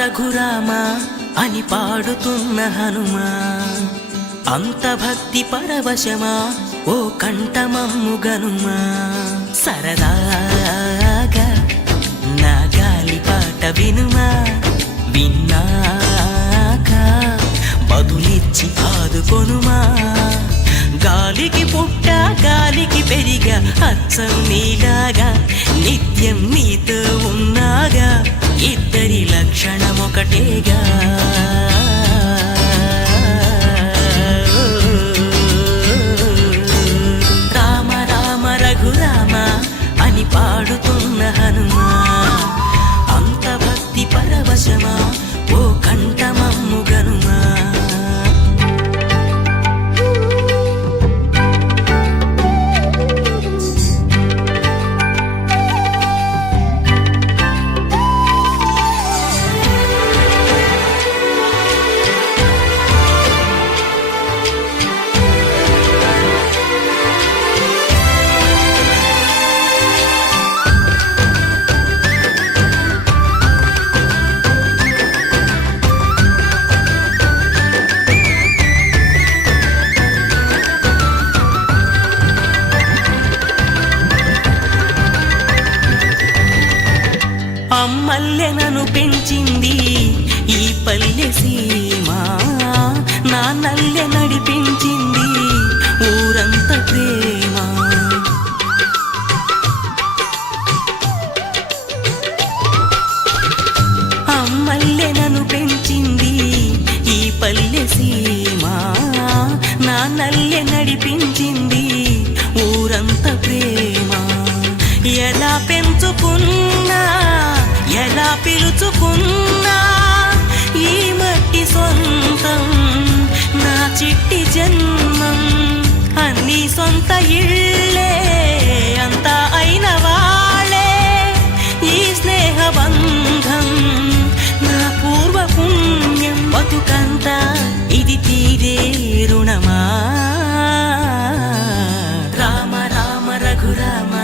రఘురామ అని పాడుతున్న హనుమా, అంత భక్తి పరవశమా ఓ కంఠమమ్ము గనుమా. సరదాగా నా గాలి పాట వినుమా, విన్నాక బదులిచ్చి ఆదుకొనుమా. గాలికి పుట్ట గాలికి పెరిగా అచ్చం నీలాగా, నిత్యం నీతో ఉన్నాగా, ఇద్దరి లక్షణం ఒకటేగా. రామ రామ రఘురామ అని పాడుతున్న హనుమా, అంత భక్తి పరవశమా ఓ కంఠమమ్ము గనుమా. అమ్మల్లె నన్ను పెంచింది ఈ పల్లె సీమ, నాన్నల్లె నడిపించింది ఊరంత ప్రేమ. అమ్మల్లె నన్ను పెంచింది ఈ పల్లె సీమ, నాన్నల్లె నడిపించింది ఊరంత ప్రేమ. ఎలా పెంచుకున్నా ఎలా పిలుచుకున్నా ఈ మట్టి సొంతం నా చిట్టి జన్మం. అన్ని సొంత ఇళ్ళే అంతా అయిన వాళ్ళే ఈ స్నేహ బంధం నా పూర్వ పుణ్యం. బతుకంతా ఇది తీరే రుణమా. రామ రామ రఘురామ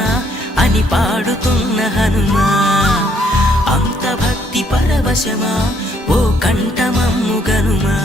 అని పాడుతున్న హనుమా, అంత భక్తి పరవశమా ఓ కంఠమమ్ము గనుమా.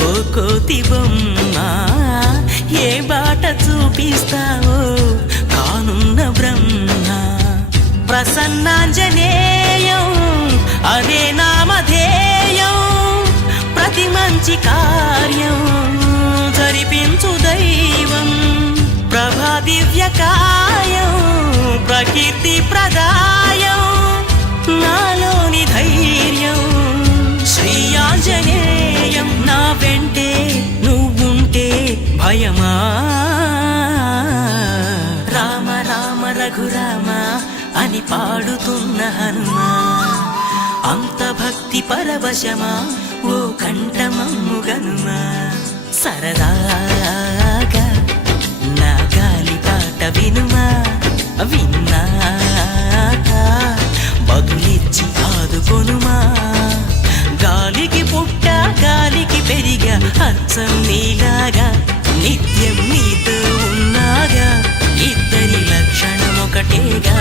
ఓ కోతి బొమ్మ ఏ బాట చూపిస్తావో కానున్న బ్రహ్మ. ప్రసన్నాంజనేయం అదే నామధేయం, ప్రతి మంచి కార్యం జరిపించు దైవం. ప్రభా దివ్యకాయం ప్రకీర్తి ప్రదాయం, నాలోని ధైర్యం శ్రీ ఆంజనేయం. నా వెంటే నువ్వుంటే భయమా. రామ రామ రఘురామ అని పాడుతున్న హనుమా, అంత భక్తి పరవశమా ఓ కంఠమమ్ము గనుమా. సరదాగా నా గాలి పాట వినుమా, విన్నాక బదులిచ్చి ఆదుకొనుమా. గాలికి పుట్ట గాలికి పెరిగా అచ్చం నీలాగా నిత్యం నీతో ఉన్నాగా ఇద్దరి లక్షణం ఒకటేగా